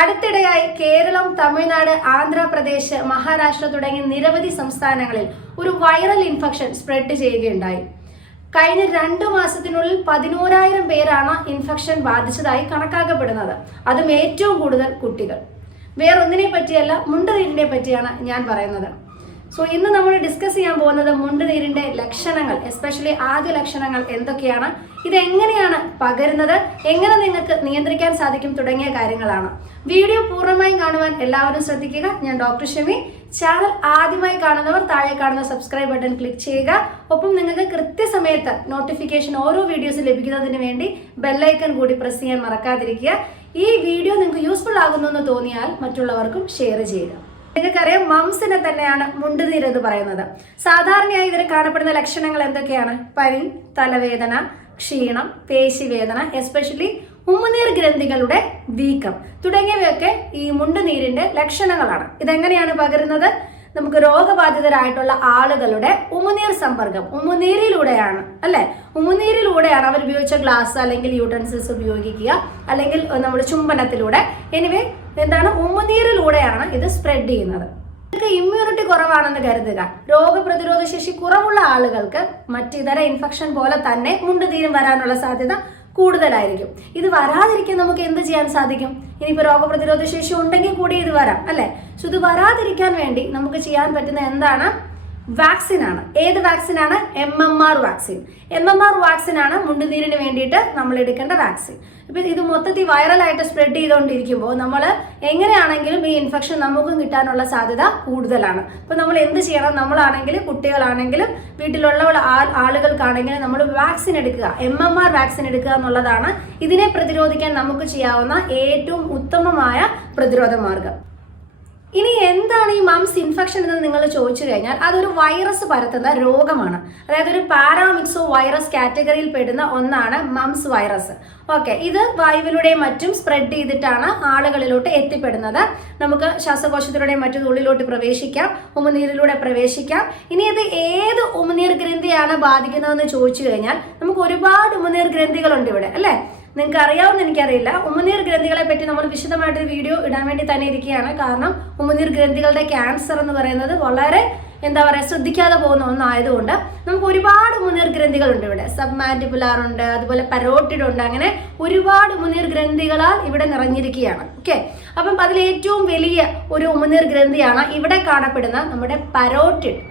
അടുത്തിടെയായി കേരളം, തമിഴ്നാട്, ആന്ധ്രാപ്രദേശ്, മഹാരാഷ്ട്ര തുടങ്ങിയ നിരവധി സംസ്ഥാനങ്ങളിൽ ഒരു വൈറൽ ഇൻഫെക്ഷൻ സ്പ്രെഡ് ചെയ്യുകയുണ്ടായി. കഴിഞ്ഞ 2 മാസത്തിനുള്ളിൽ 11,000 പേരാണ് ഇൻഫെക്ഷൻ ബാധിച്ചതായി കണക്കാക്കപ്പെടുന്നത്. അതും ഏറ്റവും കൂടുതൽ കുട്ടികൾ. വേറൊന്നിനെ പറ്റിയല്ല, മുണ്ടുനീരിനെ പറ്റിയാണ് ഞാൻ പറയുന്നത്. ഇന്ന് നമ്മൾ ഡിസ്കസ് ചെയ്യാൻ പോകുന്നത് മുണ്ടുനീരിന്റെ ലക്ഷണങ്ങൾ, എസ്പെഷ്യലി ആദ്യ ലക്ഷണങ്ങൾ എന്തൊക്കെയാണ്, ഇതെങ്ങനെയാണ് പകരുന്നത്, എങ്ങനെ നിങ്ങൾക്ക് നിയന്ത്രിക്കാൻ സാധിക്കും തുടങ്ങിയ കാര്യങ്ങളാണ്. വീഡിയോ പൂർണ്ണമായും കാണുവാൻ എല്ലാവരും ശ്രദ്ധിക്കുക. ഞാൻ ഡോക്ടർ ഷമി. ചാനൽ ആദ്യമായി കാണുന്നവർ താഴെ കാണുന്ന സബ്സ്ക്രൈബ് ബട്ടൺ ക്ലിക്ക് ചെയ്യുക. ഒപ്പം നിങ്ങൾക്ക് കൃത്യസമയത്ത് നോട്ടിഫിക്കേഷൻ ഓരോ വീഡിയോസ് ലഭിക്കുന്നതിന് വേണ്ടി ബെല്ലൈക്കൺ കൂടി പ്രസ് ചെയ്യാൻ മറക്കാതിരിക്കുക. ഈ വീഡിയോ നിങ്ങൾക്ക് യൂസ്ഫുൾ ആകുന്നു എന്ന് തോന്നിയാൽ മറ്റുള്ളവർക്കും ഷെയർ ചെയ്യുക. നിങ്ങൾക്കറിയാം, മംസിനെ തന്നെയാണ് മുണ്ടുനീര് എന്ന് പറയുന്നത്. സാധാരണയായി ഇതിന് കാണപ്പെടുന്ന ലക്ഷണങ്ങൾ എന്തൊക്കെയാണ്? പനി, തലവേദന, ക്ഷീണം, പേശിവേദന, എസ്പെഷ്യലി ഉമിനീർ ഗ്രന്ഥികളുടെ വീക്കം തുടങ്ങിയവയൊക്കെ ഈ മുണ്ടുനീരിന്റെ ലക്ഷണങ്ങളാണ്. ഇതെങ്ങനെയാണ് പകരുന്നത്? നമുക്ക് രോഗബാധിതരായിട്ടുള്ള ആളുകളുടെ ഉമിനീർ സമ്പർക്കം, ഉമിനീരിലൂടെയാണ് അല്ലെ, ഉമിനീരിലൂടെയാണ് അവർ ഉപയോഗിച്ച ഗ്ലാസ് അല്ലെങ്കിൽ യൂട്ടൻസിൽസ് ഉപയോഗിക്കുക, അല്ലെങ്കിൽ നമ്മുടെ ചുംബനത്തിലൂടെ, എനിവേ എന്താണ്, ഉമിനീരിലൂടെയാണ് ഇത് സ്പ്രെഡ് ചെയ്യുന്നത്. നിങ്ങൾക്ക് ഇമ്മ്യൂണിറ്റി കുറവാണെന്ന് കരുതുക. രോഗപ്രതിരോധ ശേഷി കുറവുള്ള ആളുകൾക്ക് മറ്റിതര ഇൻഫെക്ഷൻ പോലെ തന്നെ മുണ്ടുനീരും വരാനുള്ള സാധ്യത കൂടുതലായിരിക്കും. ഇത് വരാതിരിക്കാൻ നമുക്ക് എന്ത് ചെയ്യാൻ സാധിക്കും? ഇനിയിപ്പോൾ രോഗപ്രതിരോധ ശേഷി ഉണ്ടെങ്കിൽ കൂടി ഇത് വരാം അല്ലെ. ഇത് വരാതിരിക്കാൻ വേണ്ടി നമുക്ക് ചെയ്യാൻ പറ്റുന്ന എന്താണ്? വാക്സിനാണ്. ഏത് വാക്സിനാണ്? MMR vaccine. MMR വാക്സിനാണ് മുണ്ടുനീരിന് വേണ്ടിയിട്ട് നമ്മൾ എടുക്കേണ്ട വാക്സിൻ. ഇപ്പൊ ഇത് മൊത്തത്തിൽ വൈറലായിട്ട് സ്പ്രെഡ് ചെയ്തുകൊണ്ടിരിക്കുമ്പോൾ നമ്മൾ എങ്ങനെയാണെങ്കിലും ഈ ഇൻഫെക്ഷൻ നമുക്കും കിട്ടാനുള്ള സാധ്യത കൂടുതലാണ്. അപ്പൊ നമ്മൾ എന്ത് ചെയ്യണം? നമ്മളാണെങ്കിലും കുട്ടികളാണെങ്കിലും വീട്ടിലുള്ള ആളുകൾക്കാണെങ്കിലും നമ്മൾ വാക്സിൻ എടുക്കുക, MMR വാക്സിൻ എടുക്കുക എന്നുള്ളതാണ് ഇതിനെ പ്രതിരോധിക്കാൻ നമുക്ക് ചെയ്യാവുന്ന ഏറ്റവും ഉത്തമമായ പ്രതിരോധ മാർഗം. ഇനി എന്താണ് ഈ മംസ് ഇൻഫെക്ഷൻ എന്ന് നിങ്ങൾ ചോദിച്ചു കഴിഞ്ഞാൽ, അതൊരു വൈറസ് പരത്തുന്ന രോഗമാണ്. അതായത് ഒരു പാരാമിക്സോ വൈറസ് കാറ്റഗറിയിൽ പെടുന്ന ഒന്നാണ് മംസ് വൈറസ്. ഓക്കെ, ഇത് വായുവിലൂടെയും മറ്റും സ്പ്രെഡ് ചെയ്തിട്ടാണ് ആളുകളിലോട്ട് എത്തിപ്പെടുന്നത്. നമുക്ക് ശ്വാസകോശത്തിലൂടെയും മറ്റും ഉള്ളിലോട്ട് പ്രവേശിക്കാം, ഉമിനീരിലൂടെ പ്രവേശിക്കാം. ഇനി ഇത് ഏത് ഉമിനീർ ഗ്രന്ഥിയാണ് ബാധിക്കുന്നതെന്ന് ചോദിച്ചു കഴിഞ്ഞാൽ, നമുക്ക് ഒരുപാട് ഉമിനീർ ഗ്രന്ഥികളുണ്ട് ഇവിടെ അല്ലെ. നിങ്ങൾക്ക് അറിയാവുന്ന എനിക്കറിയില്ല. ഉമിനീർ ഗ്രന്ഥികളെ പറ്റി നമ്മൾ വിശദമായിട്ടൊരു വീഡിയോ ഇടാൻ വേണ്ടി തന്നെ ഇരിക്കുകയാണ്. കാരണം ഉമിനീർ ഗ്രന്ഥികളുടെ ക്യാൻസർ എന്ന് പറയുന്നത് വളരെ ശ്രദ്ധിക്കാതെ പോകുന്ന ഒന്നായതുകൊണ്ട് നമുക്ക് ഒരുപാട് ഉമിനീർ ഗ്രന്ഥികളുണ്ട് ഇവിടെ. സബ്മാൻഡിബുലാർ ഉണ്ട്, അതുപോലെ പരോട്ടിഡ് ഉണ്ട്, അങ്ങനെ ഒരുപാട് ഉമിനീർ ഗ്രന്ഥികളാൽ ഇവിടെ നിറഞ്ഞിരിക്കുകയാണ്. ഓക്കെ, അപ്പം അതിൽ ഏറ്റവും വലിയ ഒരു ഉമിനീർ ഗ്രന്ഥിയാണ് ഇവിടെ കാണപ്പെടുന്ന നമ്മുടെ പരോട്ടിഡ്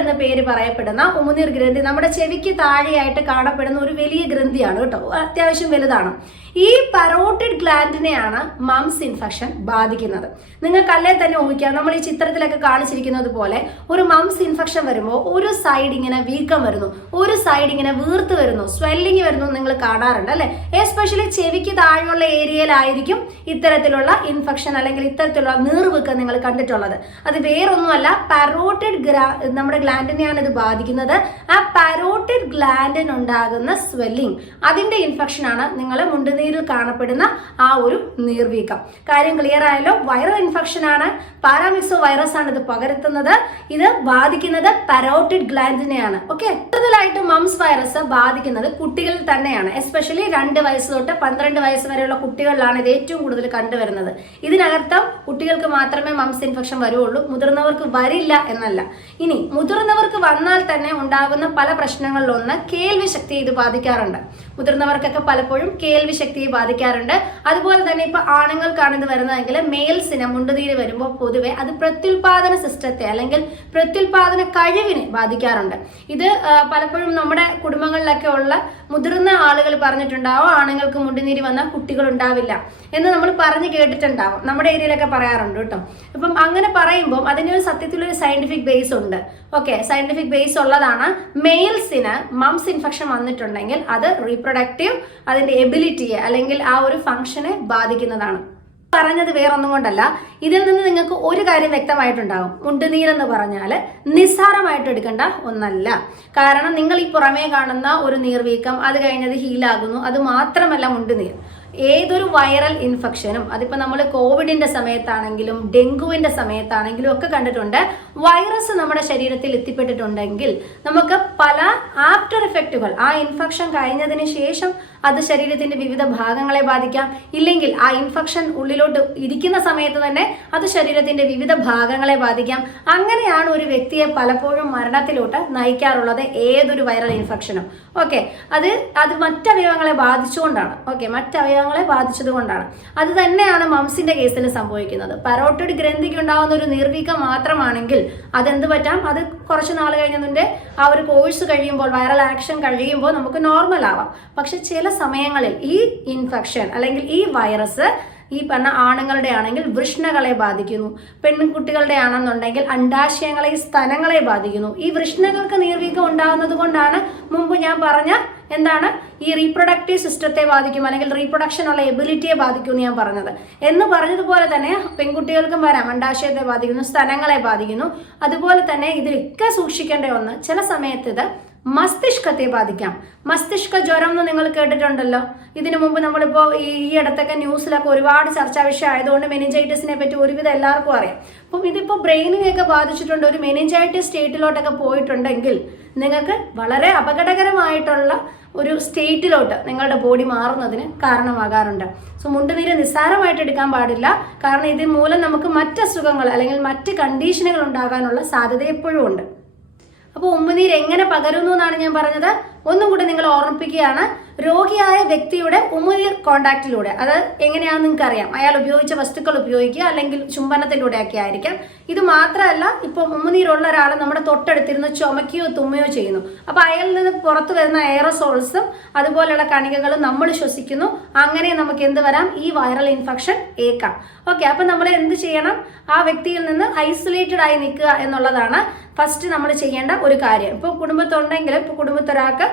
എന്ന പേര് പറയപ്പെടുന്ന ഉമിനീർ ഗ്രന്ഥി. നമ്മുടെ ചെവിക്ക് താഴെയായിട്ട് കാണപ്പെടുന്ന ഒരു വലിയ ഗ്രന്ഥിയാണ് കേട്ടോ, അത്യാവശ്യം വലുതാണ്. ഈ പരോട്ടിഡ് ഗ്ലാൻഡിനെയാണ് മംസ് ഇൻഫെക്ഷൻ ബാധിക്കുന്നത്. നിങ്ങൾക്കല്ലേ തന്നെ ഊഹിക്കാം, നമ്മൾ ഈ ചിത്രത്തിലൊക്കെ കാണിച്ചിരിക്കുന്നത് പോലെ ഒരു മംസ് ഇൻഫെക്ഷൻ വരുമ്പോൾ ഒരു സൈഡ് ഇങ്ങനെ വീക്കം വരുന്നു, ഒരു സൈഡ് ഇങ്ങനെ വീർത്ത് വരുന്നു, സ്വെല്ലിങ് വരുന്നു നിങ്ങൾ കാണാറുണ്ട് അല്ലെ. എസ്പെഷ്യലി ചെവിക്ക് താഴെയുള്ള ഏരിയയിലായിരിക്കും ഇത്തരത്തിലുള്ള ഇൻഫെക്ഷൻ അല്ലെങ്കിൽ ഇത്തരത്തിലുള്ള നീർവീക്കം നിങ്ങൾ കണ്ടിട്ടുള്ളത്. അത് വേറൊന്നുമല്ല, പരോട്ടിഡ് നമ്മുടെ ഗ്ലാൻഡിനെയാണ് ഇത് ബാധിക്കുന്നത്. ആ പരോട്ടിഡ് ഗ്ലാൻഡിനുണ്ടാകുന്ന സ്വെല്ലിംഗ്, അതിന്റെ ഇൻഫെക്ഷൻ ആണ് നിങ്ങൾ മുണ്ടുനീരിൽ കാണപ്പെടുന്ന ആ ഒരു നീർവീക്കം. കാര്യം ക്ലിയർ ആയല്ലോ? വൈറൽ ഇൻഫെക്ഷൻ ആണ്, പാരാമിക്സോ വൈറസ് ആണ് ഇത് പകർത്തുന്നത്. ഇത് ബാധിക്കുന്നത് പരോട്ടിഡ് ഗ്ലാൻഡിനെയാണ്. ഓക്കെ, കൂടുതലായിട്ട് മംസ് വൈറസ് ബാധിക്കുന്നത് കുട്ടികളിൽ തന്നെയാണ്. എസ്പെഷ്യലി 2 വയസ്സ് തൊട്ട് 12 വയസ്സ് വരെയുള്ള കുട്ടികളിലാണ് ഇത് ഏറ്റവും കൂടുതൽ കണ്ടുവരുന്നത്. ഇതിനകത്ത് കുട്ടികൾക്ക് മാത്രമേ മംസ് ഇൻഫെക്ഷൻ വരുള്ളൂ, മുതിർന്നവർക്ക് വരില്ല എന്നല്ല. ഇനി മുതിർന്നവർക്ക് വന്നാൽ തന്നെ ഉണ്ടാകുന്ന പല പ്രശ്നങ്ങളിലൊന്ന് കേൾവി ശക്തിയെ ഇത് ബാധിക്കാറുണ്ട്. മുതിർന്നവർക്കൊക്കെ പലപ്പോഴും കേൾവി ശക്തിയെ ബാധിക്കാറുണ്ട്. അതുപോലെ തന്നെ ഇപ്പൊ ആണുങ്ങൾക്കാണ് ഇത് വരുന്നതെങ്കിൽ മെയിൽസിന് മുണ്ടുനീര് വരുമ്പോൾ പൊതുവെ അത് പ്രത്യുൽപാദന സിസ്റ്റത്തെ അല്ലെങ്കിൽ പ്രത്യുൽപാദന കഴിവിനെ ബാധിക്കാറുണ്ട്. ഇത് പലപ്പോഴും നമ്മുടെ കുടുംബങ്ങളിലൊക്കെ ഉള്ള മുതിർന്ന ആളുകൾ പറഞ്ഞിട്ടുണ്ടാവും, ആണുങ്ങൾക്ക് മുണ്ടുനീര് വന്നാൽ കുട്ടികൾ ഉണ്ടാവില്ല എന്ന് നമ്മൾ പറഞ്ഞു കേട്ടിട്ടുണ്ടാവും. നമ്മുടെ ഏരിയയിലൊക്കെ പറയാറുണ്ട് കേട്ടോ. അപ്പം അങ്ങനെ പറയുമ്പോൾ അതിന് ഒരു സത്യത്തിലൊരു സയന്റിഫിക് ബേസ് ഉണ്ട്. ഓക്കെ, സയന്റിഫിക് ബേസ് ഉള്ളതാണ്. മെയിൽസിന് മംസ് ഇൻഫെക്ഷൻ വന്നിട്ടുണ്ടെങ്കിൽ അത് റീപ്രൊഡക്റ്റീവ് അതിന്റെ എബിലിറ്റിയെ അല്ലെങ്കിൽ ആ ഒരു ഫംഗ്ഷനെ ബാധിക്കുന്നതാണ്. പറഞ്ഞത് വേറൊന്നും കൊണ്ടല്ല, ഇതിൽ നിന്ന് നിങ്ങൾക്ക് ഒരു കാര്യം വ്യക്തമായിട്ടുണ്ടാകും. മുണ്ടുനീരെന്ന് പറഞ്ഞാൽ നിസ്സാരമായിട്ട് എടുക്കേണ്ട ഒന്നല്ല. കാരണം നിങ്ങൾ ഈ പുറമേ കാണുന്ന ഒരു നീർവീക്കം, അത് കഴിഞ്ഞത് ഹീലാകുന്നു, അത് മാത്രമല്ല മുണ്ടുനീർ. ഏതൊരു വൈറൽ ഇൻഫെക്ഷനും, അതിപ്പോൾ നമ്മൾ കോവിഡിന്റെ സമയത്താണെങ്കിലും ഡെങ്കുവിന്റെ സമയത്താണെങ്കിലും ഒക്കെ കണ്ടിട്ടുണ്ട്, വൈറസ് നമ്മുടെ ശരീരത്തിൽ എത്തിപ്പെട്ടിട്ടുണ്ടെങ്കിൽ നമുക്ക് പല ആഫ്റ്റർ ഇഫക്റ്റുകൾ, ആ ഇൻഫെക്ഷൻ കഴിഞ്ഞതിന് ശേഷം അത് ശരീരത്തിന്റെ വിവിധ ഭാഗങ്ങളെ ബാധിക്കാം, ഇല്ലെങ്കിൽ ആ ഇൻഫെക്ഷൻ ഉള്ളിലോട്ട് ഇരിക്കുന്ന സമയത്ത് തന്നെ അത് ശരീരത്തിന്റെ വിവിധ ഭാഗങ്ങളെ ബാധിക്കാം. അങ്ങനെയാണ് ഒരു വ്യക്തിയെ പലപ്പോഴും മരണത്തിലോട്ട് നയിക്കാറുള്ളത് ഏതൊരു വൈറൽ ഇൻഫെക്ഷനും. ഓക്കെ, അത് മറ്റവയവങ്ങളെ ബാധിച്ചുകൊണ്ടാണ്. ഓക്കെ, മറ്റവയവങ്ങളെ ബാധിച്ചത് കൊണ്ടാണ്. അത് തന്നെയാണ് മംസിന്റെ കേസിൽ സംഭവിക്കുന്നത്. പരോട്ടിഡ് ഗ്രന്ഥിക്ക് ഉണ്ടാകുന്ന ഒരു നീർവീക്കം മാത്രമാണെങ്കിൽ അതെന്ത് പറ്റാം, അത് കുറച്ച് നാൾ കഴിഞ്ഞതിന്റെ ആ ഒരു കോഴ്സ് കഴിയുമ്പോൾ, വൈറൽ ആക്ഷൻ കഴിയുമ്പോൾ നമുക്ക് നോർമൽ ആവാം. പക്ഷെ ചില സമയങ്ങളിൽ ഈ ഇൻഫെക്ഷൻ അല്ലെങ്കിൽ ഈ വൈറസ് ഈ പറഞ്ഞ ആണുങ്ങളുടെ ആണെങ്കിൽ വൃഷ്ണകളെ ബാധിക്കുന്നു, പെൺകുട്ടികളുടെ ആണെന്നുണ്ടെങ്കിൽ അണ്ഡാശയങ്ങളെ, സ്തനങ്ങളെ ബാധിക്കുന്നു. ഈ വൃഷ്ണകൾക്ക് നീർവീക്കം ഉണ്ടാകുന്നത് കൊണ്ടാണ് മുമ്പ് ഞാൻ പറഞ്ഞ എന്താണ് ഈ റീപ്രൊഡക്റ്റീവ് സിസ്റ്റത്തെ ബാധിക്കും, അല്ലെങ്കിൽ റീപ്രൊഡക്ഷൻ ഉള്ള എബിലിറ്റിയെ ബാധിക്കും എന്ന് ഞാൻ പറഞ്ഞത്. എന്ന് പറഞ്ഞതുപോലെ തന്നെ പെൺകുട്ടികൾക്കും വരാം, അണ്ഡാശയത്തെ ബാധിക്കുന്നു, സ്തനങ്ങളെ ബാധിക്കുന്നു. അതുപോലെ തന്നെ ഇതിലൊക്കെ സൂക്ഷിക്കേണ്ട ഒന്ന്, ചില സമയത്ത് ഇത് മസ്തിഷ്കത്തെ ബാധിക്കാം. മസ്തിഷ്ക ജ്വരം എന്ന് നിങ്ങൾ കേട്ടിട്ടുണ്ടല്ലോ. ഇതിനു മുമ്പ് നമ്മളിപ്പോൾ ഈ അടുത്തൊക്കെ ന്യൂസിലൊക്കെ ഒരുപാട് ചർച്ചാ വിഷയം ആയതുകൊണ്ട് മെനിഞ്ചൈറ്റിസിനെ പറ്റി ഒരുവിധം എല്ലാവർക്കും അറിയാം. അപ്പം ഇതിപ്പോൾ ബ്രെയിനിനെയൊക്കെ ബാധിച്ചിട്ടുണ്ട്, ഒരു മെനിഞ്ചൈറ്റിസ് സ്റ്റേറ്റിലോട്ടൊക്കെ പോയിട്ടുണ്ടെങ്കിൽ നിങ്ങൾക്ക് വളരെ അപകടകരമായിട്ടുള്ള ഒരു സ്റ്റേറ്റിലോട്ട് നിങ്ങളുടെ ബോഡി മാറുന്നതിന് കാരണമാകാറുണ്ട്. സോ മുണ്ടുനീര് നിസ്സാരമായിട്ട് എടുക്കാൻ പാടില്ല. കാരണം ഇത് മൂലം നമുക്ക് മറ്റ് അസുഖങ്ങൾ അല്ലെങ്കിൽ മറ്റ് കണ്ടീഷനുകൾ ഉണ്ടാകാനുള്ള സാധ്യത എപ്പോഴും ഉണ്ട്. അപ്പോൾ ഉമിനീര് എങ്ങനെ പകരുന്നു എന്നാണ് ഞാൻ പറഞ്ഞത്. ഒന്നും കൂടി നിങ്ങൾ ഓർമ്മിപ്പിക്കുകയാണ്. രോഗിയായ വ്യക്തിയുടെ ഉമിനീർ കോണ്ടാക്റ്റിലൂടെ, അത് എങ്ങനെയാണെന്ന് നിങ്ങൾക്ക് അറിയാം. അയാൾ ഉപയോഗിച്ച വസ്തുക്കൾ ഉപയോഗിക്കുക, അല്ലെങ്കിൽ ചുംബനത്തിലൂടെ ഒക്കെ ആയിരിക്കാം. ഇത് മാത്രമല്ല, ഇപ്പം ഉമിനീരുള്ള ഒരാൾ നമ്മുടെ തൊട്ടടുത്തിരുന്ന് ചുമക്കുകയോ തുമ്മുകയോ ചെയ്യുന്നു. അപ്പൊ അയാളിൽ നിന്ന് പുറത്തു വരുന്ന എയറോസോൾസും അതുപോലെയുള്ള കണികകളും നമ്മൾ ശ്വസിക്കുന്നു. അങ്ങനെ നമുക്ക് എന്ത് വരാം, ഈ വൈറൽ ഇൻഫെക്ഷൻ ഏക്കാം. ഓക്കെ, അപ്പൊ നമ്മൾ എന്ത് ചെയ്യണം, ആ വ്യക്തിയിൽ നിന്ന് ഐസൊലേറ്റഡ് ആയി നിൽക്കുക എന്നുള്ളതാണ് ഫസ്റ്റ് നമ്മൾ ചെയ്യേണ്ട ഒരു കാര്യം. ഇപ്പോൾ കുടുംബത്തുണ്ടെങ്കിലും, ഇപ്പോൾ കുടുംബത്തൊരാൾക്ക്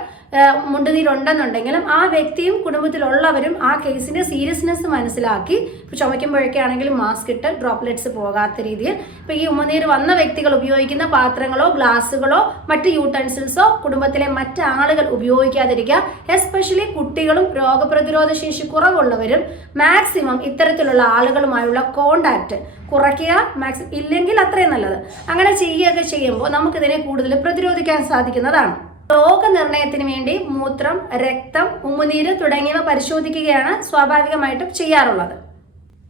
മുണ്ടുനീരുണ്ടെന്നുണ്ടെങ്കിലും ആ വ്യക്തിയും കുടുംബത്തിലുള്ളവരും ആ കേസിന്റെ സീരിയസ്നെസ് മനസ്സിലാക്കി, ഇപ്പോൾ ചുമയ്ക്കുമ്പോഴൊക്കെ ആണെങ്കിലും മാസ്ക് ഇട്ട് ഡ്രോപ്ലെറ്റ്സ് പോകാത്ത രീതിയിൽ, ഇപ്പോൾ ഈ ഉമിനീര് വന്ന വ്യക്തികൾ ഉപയോഗിക്കുന്ന പാത്രങ്ങളോ ഗ്ലാസ്സുകളോ മറ്റ് യൂട്ടൻസിൽസോ കുടുംബത്തിലെ മറ്റ് ആളുകൾ ഉപയോഗിക്കാതിരിക്കുക. എസ്പെഷ്യലി കുട്ടികളും രോഗപ്രതിരോധ ശേഷി കുറവുള്ളവരും മാക്സിമം ഇത്തരത്തിലുള്ള ആളുകളുമായുള്ള കോണ്ടാക്ട് കുറയ്ക്കുക. മാക്സിമം ഇല്ലെങ്കിൽ അത്രയും നല്ലത്. അങ്ങനെ ചെയ്യുകയൊക്കെ ചെയ്യുമ്പോൾ നമുക്കിതിനെ കൂടുതൽ പ്രതിരോധിക്കാൻ സാധിക്കുന്നതാണ്. രോഗനിർണയത്തിന് വേണ്ടി മൂത്രം, രക്തം, ഉമിനീര് തുടങ്ങിയവ പരിശോധിക്കുകയാണ് സ്വാഭാവികമായിട്ടും ചെയ്യാറുള്ളത്.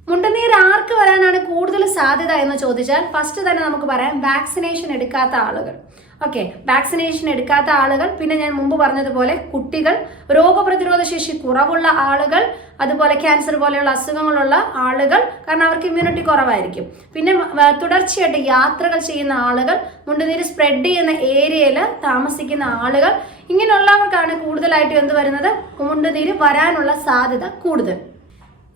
മുണ്ടുനീര് ആർക്ക് വരാനാണ് കൂടുതൽ സാധ്യത എന്ന് ചോദിച്ചാൽ ഫസ്റ്റ് തന്നെ നമുക്ക് പറയാം വാക്സിനേഷൻ എടുക്കാത്ത ആളുകൾ. ഓക്കെ, വാക്സിനേഷൻ എടുക്കാത്ത ആളുകൾ, പിന്നെ ഞാൻ മുമ്പ് പറഞ്ഞതുപോലെ കുട്ടികൾ, രോഗപ്രതിരോധ ശേഷി കുറവുള്ള ആളുകൾ, അതുപോലെ ക്യാൻസർ പോലെയുള്ള അസുഖങ്ങളുള്ള ആളുകൾ, കാരണം അവർക്ക് ഇമ്മ്യൂണിറ്റി കുറവായിരിക്കും. പിന്നെ തുടർച്ചയായിട്ട് യാത്രകൾ ചെയ്യുന്ന ആളുകൾ, മുണ്ടുനീര് സ്പ്രെഡ് ചെയ്യുന്ന ഏരിയയിൽ താമസിക്കുന്ന ആളുകൾ, ഇങ്ങനെയുള്ളവർക്കാണ് കൂടുതലായിട്ട് എന്ത് വരുന്നത്, മുണ്ടുനീര് വരാനുള്ള സാധ്യത കൂടുതൽ.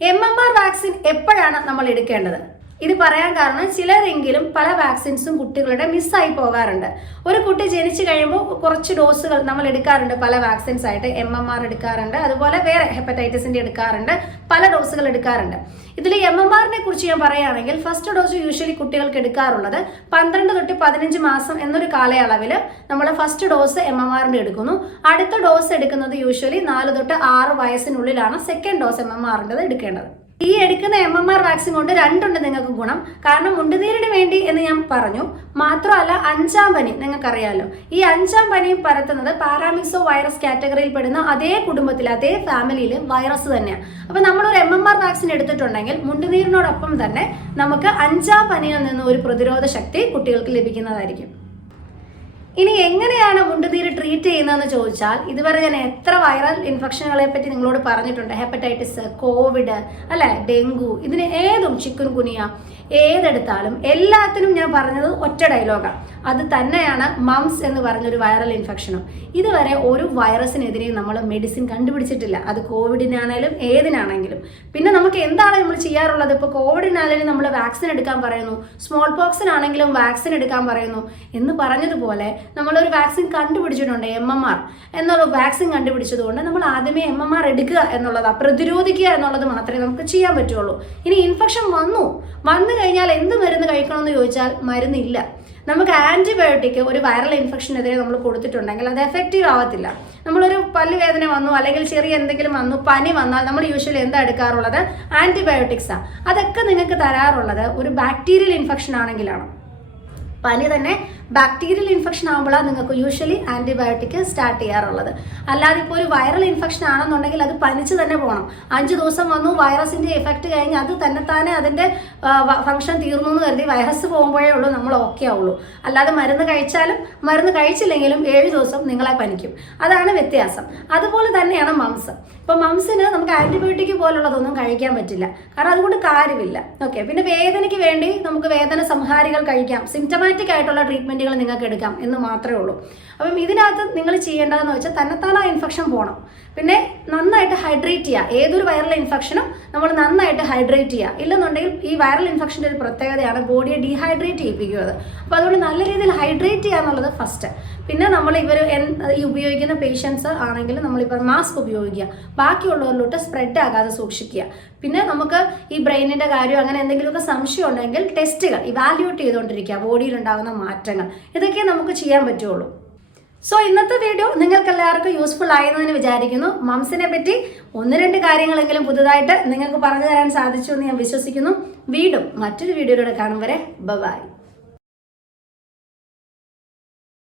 MMR വാക്സിൻ എപ്പോഴാണ് നമ്മൾ എടുക്കേണ്ടത്? ഇത് പറയാൻ കാരണം ചിലരെങ്കിലും പല വാക്സിൻസും കുട്ടികളുടെ മിസ്സായി പോകാറുണ്ട്. ഒരു കുട്ടി ജനിച്ചു കഴിയുമ്പോൾ കുറച്ച് ഡോസുകൾ നമ്മൾ എടുക്കാറുണ്ട് പല വാക്സിൻസ് ആയിട്ട്. MMR എടുക്കാറുണ്ട്, അതുപോലെ വേറെ ഹെപ്പറ്റൈറ്റിസിന്റെ എടുക്കാറുണ്ട്, പല ഡോസുകൾ എടുക്കാറുണ്ട്. ഇതിൽ MMRനെ കുറിച്ച് ഞാൻ പറയുകയാണെങ്കിൽ ഫസ്റ്റ് ഡോസ് യൂഷ്വലി കുട്ടികൾക്ക് എടുക്കാറുള്ളത് 12 തൊട്ട് 15 മാസം എന്നൊരു കാലയളവിൽ നമ്മൾ ഫസ്റ്റ് ഡോസ് MMRന്റെ എടുക്കുന്നു. അടുത്ത ഡോസ് എടുക്കുന്നത് യൂഷ്വലി 4 തൊട്ട് 6 വയസ്സിനുള്ളിലാണ് സെക്കൻഡ് ഡോസ് MMRന്റെ എടുക്കേണ്ടത്. ഈ എടുക്കുന്ന MMR വാക്സിൻ കൊണ്ട് രണ്ടുണ്ട് നിങ്ങൾക്ക് ഗുണം. കാരണം മുണ്ടുനീരിന് വേണ്ടി എന്ന് ഞാൻ പറഞ്ഞു, മാത്രമല്ല 5ാം പനി നിങ്ങൾക്കറിയാലോ. ഈ 5ാം പനി പരത്തുന്നത് പാരാമിക്സോ വൈറസ് കാറ്റഗറിയിൽ പെടുന്ന അതേ കുടുംബത്തിൽ, അതേ ഫാമിലിയിൽ വൈറസ് തന്നെയാണ്. അപ്പൊ നമ്മളൊരു MMR വാക്സിൻ എടുത്തിട്ടുണ്ടെങ്കിൽ മുണ്ടുനീരിനോടൊപ്പം തന്നെ നമുക്ക് 5ാം പനിയിൽ നിന്ന് ഒരു പ്രതിരോധ ശക്തി കുട്ടികൾക്ക് ലഭിക്കുന്നതായിരിക്കും. ഇനി എങ്ങനെയാണ് മുണ്ടുനീര് ട്രീറ്റ് ചെയ്യുന്നതെന്ന് ചോദിച്ചാൽ, ഇതുവരെ ഞാൻ എത്ര വൈറൽ ഇൻഫെക്ഷനുകളെ പറ്റി നിങ്ങളോട് പറഞ്ഞിട്ടുണ്ട്. ഹെപ്പറ്റൈറ്റിസ്, കോവിഡ്, അല്ലെ, ഡെങ്കു, ഇതിന് ഏതും, ചിക്കൻ ഗുനിയ, ഏതെടുത്താലും എല്ലാത്തിനും ഞാൻ പറഞ്ഞത് ഒറ്റ ഡയലോഗാണ്. അത് തന്നെയാണ് മംസ് എന്ന് പറഞ്ഞൊരു വൈറൽ ഇൻഫെക്ഷനും. ഇതുവരെ ഒരു വൈറസിനെതിരെ നമ്മൾ മെഡിസിൻ കണ്ടുപിടിച്ചിട്ടില്ല. അത് കോവിഡിനാണേലും ഏതിനാണെങ്കിലും. പിന്നെ നമുക്ക് എന്താണ് നമ്മൾ ചെയ്യാറുള്ളത്? ഇപ്പോൾ കോവിഡിനാണെങ്കിലും നമ്മൾ വാക്സിൻ എടുക്കാൻ പറയുന്നു, സ്മോൾ പോക്സിനാണെങ്കിലും വാക്സിൻ എടുക്കാൻ പറയുന്നു. എന്ന് പറഞ്ഞതുപോലെ നമ്മളൊരു വാക്സിൻ കണ്ടുപിടിച്ചിട്ടുണ്ട്, MMR എന്നുള്ള വാക്സിൻ കണ്ടുപിടിച്ചതുകൊണ്ട് നമ്മൾ ആദ്യമേ MMR എടുക്കുക എന്നുള്ളതാണ്, പ്രതിരോധിക്കുക എന്നുള്ളത് മാത്രമേ നമുക്ക് ചെയ്യാൻ പറ്റുള്ളൂ. ഇനി ഇൻഫെക്ഷൻ വന്നു കഴിഞ്ഞാൽ എന്ത് മരുന്ന് കഴിക്കണമെന്ന് ചോദിച്ചാൽ മരുന്നില്ല. നമുക്ക് ആന്റിബയോട്ടിക് ഒരു വൈറൽ ഇൻഫെക്ഷനെതിരെ നമ്മൾ കൊടുത്തിട്ടുണ്ടെങ്കിൽ അത് എഫക്റ്റീവ് ആവത്തില്ല. നമ്മളൊരു പല്ലുവേദന വന്നു അല്ലെങ്കിൽ ചെറിയ എന്തെങ്കിലും വന്നു, പനി വന്നാൽ നമ്മൾ യൂഷ്വലി എന്താ എടുക്കാറുള്ളത്? ആന്റിബയോട്ടിക്സാണ്. അതൊക്കെ നിങ്ങൾക്ക് തരാറുള്ളത് ഒരു ബാക്ടീരിയൽ ഇൻഫെക്ഷൻ ആണെങ്കിലാണ്. പനി തന്നെ ബാക്ടീരിയൽ ഇൻഫെക്ഷൻ ആകുമ്പോഴാണ് നിങ്ങൾക്ക് യൂഷ്വലി ആന്റിബയോട്ടിക് സ്റ്റാർട്ട് ചെയ്യാറുള്ളത്. അല്ലാതെ ഇപ്പോൾ ഒരു വൈറൽ ഇൻഫെക്ഷൻ ആണെന്നുണ്ടെങ്കിൽ അത് പനിച്ച് തന്നെ പോകണം. 5 ദിവസം വന്നു, വൈറസിന്റെ എഫക്റ്റ് കഴിഞ്ഞ് അത് തന്നെത്താനെ അതിന്റെ ഫംഗ്ഷൻ തീർന്നു എന്ന് കരുതി വൈറസ് പോകുമ്പോഴേ ഉള്ളൂ നമ്മൾ ഓക്കെ ആവുള്ളൂ. അല്ലാതെ മരുന്ന് കഴിച്ചാലും മരുന്ന് കഴിച്ചില്ലെങ്കിലും 7 ദിവസം നിങ്ങളെ പനിക്കും. അതാണ് വ്യത്യാസം. അതുപോലെ തന്നെയാണ് മംസ്. ഇപ്പൊ മംസിന് നമുക്ക് ആന്റിബയോട്ടിക് പോലുള്ളതൊന്നും കഴിക്കാൻ പറ്റില്ല, കാരണം അതുകൊണ്ട് കാര്യമില്ല. ഓക്കെ, പിന്നെ വേദനയ്ക്ക് വേണ്ടി നമുക്ക് വേദന സംഹാരികൾ കഴിക്കാം, സിംറ്റമാറ്റിക് ആയിട്ടുള്ള ട്രീറ്റ്മെന്റുകൾ നിങ്ങൾക്ക് എടുക്കാം എന്ന് മാത്രമേ ഉള്ളൂ. അപ്പം ഇതിനകത്ത് നിങ്ങൾ ചെയ്യേണ്ടതെന്ന് വെച്ചാൽ തന്നെത്താൻ ആ ഇൻഫെക്ഷൻ പോകണം. പിന്നെ നന്നായിട്ട് ഹൈഡ്രേറ്റ് ചെയ്യുക. ഏതൊരു വൈറൽ ഇൻഫെക്ഷനും നമ്മൾ നന്നായിട്ട് ഹൈഡ്രേറ്റ് ചെയ്യുക. ഇല്ലെന്നുണ്ടെങ്കിൽ ഈ വൈറൽ ഇൻഫെക്ഷൻ്റെ ഒരു പ്രത്യേകതയാണ് ബോഡിയെ ഡീഹൈഡ്രേറ്റ് ചെയ്യിപ്പിക്കുന്നത്. അപ്പോൾ അതുകൊണ്ട് നല്ല രീതിയിൽ ഹൈഡ്രേറ്റ് ചെയ്യുക എന്നുള്ളത് ഫസ്റ്റ്. പിന്നെ നമ്മൾ ഈ ഉപയോഗിക്കുന്ന പേഷ്യൻസ് ആണെങ്കിൽ നമ്മളിപ്പോൾ മാസ്ക് ഉപയോഗിക്കുക, ബാക്കിയുള്ളവരിലോട്ട് സ്പ്രെഡ് ആകാതെ സൂക്ഷിക്കുക. പിന്നെ നമുക്ക് ഈ ബ്രെയിനിന്റെ കാര്യം അങ്ങനെ എന്തെങ്കിലുമൊക്കെ സംശയം ഉണ്ടെങ്കിൽ ടെസ്റ്റുകൾ ഇവാലുവേറ്റ് ചെയ്തുകൊണ്ടിരിക്കുക, ബോഡിയിൽ ഉണ്ടാകുന്ന മാറ്റങ്ങൾ. ഇതൊക്കെ നമുക്ക് ചെയ്യാൻ പറ്റുള്ളൂ. സോ ഇന്നത്തെ വീഡിയോ നിങ്ങൾക്ക് എല്ലാവർക്കും യൂസ്ഫുൾ ആയെന്ന് വിചാരിക്കുന്നു. മംസിനെ പറ്റി 1-2 കാര്യങ്ങളെങ്കിലും പുതുതായിട്ട് നിങ്ങൾക്ക് പറഞ്ഞു തരാൻ സാധിച്ചു എന്ന് ഞാൻ വിശ്വസിക്കുന്നു. വീണ്ടും മറ്റൊരു വീഡിയോയിലൂടെ കാണും വരെ ബൈ.